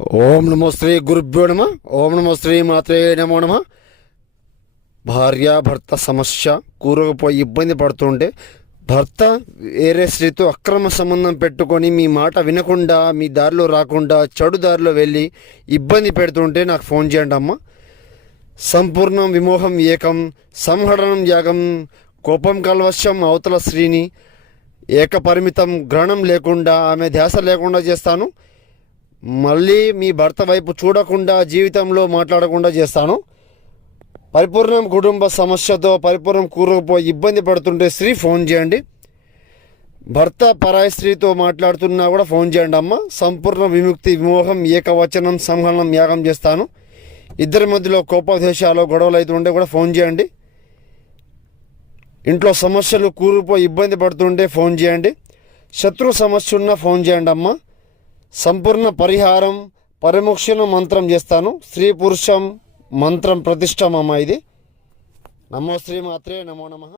ఓం నమో శ్రీ గురుభ్యో నమ. ఓం నమో శ్రీ మాత్రే నమో నమ. భార్యాభర్త సమస్య కూరకపోయి ఇబ్బంది పడుతుంటే భర్త వేరే స్త్రీతో అక్రమ సంబంధం పెట్టుకొని మీ మాట వినకుండా మీ దారిలో రాకుండా చెడు దారిలో వెళ్ళి ఇబ్బంది పెడుతుంటే నాకు ఫోన్ చేయండి అమ్మ. సంపూర్ణం విమోహం ఏకం సంహరణం యాగం కోపం కల్వశ్యం అవతల స్త్రీని ఏకపరిమితం గ్రహణం లేకుండా ఆమె ధ్యాస లేకుండా చేస్తాను. మళ్ళీ మీ భర్త వైపు చూడకుండా జీవితంలో మాట్లాడకుండా చేస్తాను. పరిపూర్ణం కుటుంబ సమస్యతో పరిపూర్ణం కూరకపోయి ఇబ్బంది పడుతుంటే స్త్రీ ఫోన్ చేయండి. భర్త పరాయి స్త్రీతో మాట్లాడుతున్నా కూడా ఫోన్ చేయండి అమ్మ. సంపూర్ణ విముక్తి విమోహం ఏకవచనం సంహరణం యాగం చేస్తాను. ఇద్దరి మధ్యలో కోపదేశాలు గొడవలు అవుతుంటే కూడా ఫోన్ చేయండి. ఇంట్లో సమస్యలు కూరుకుపోయి ఇబ్బంది పడుతుంటే ఫోన్ చేయండి. శత్రు సమస్య ఉన్నా ఫోన్ చేయండి అమ్మ. సంపూర్ణ పరిహారం పరిమోక్షణ మంత్రం చేస్తాను. స్త్రీ పురుషం మంత్రం ప్రతిష్టం అమ్మ. ఇది నమో శ్రీ మాత్రే నమో నమః.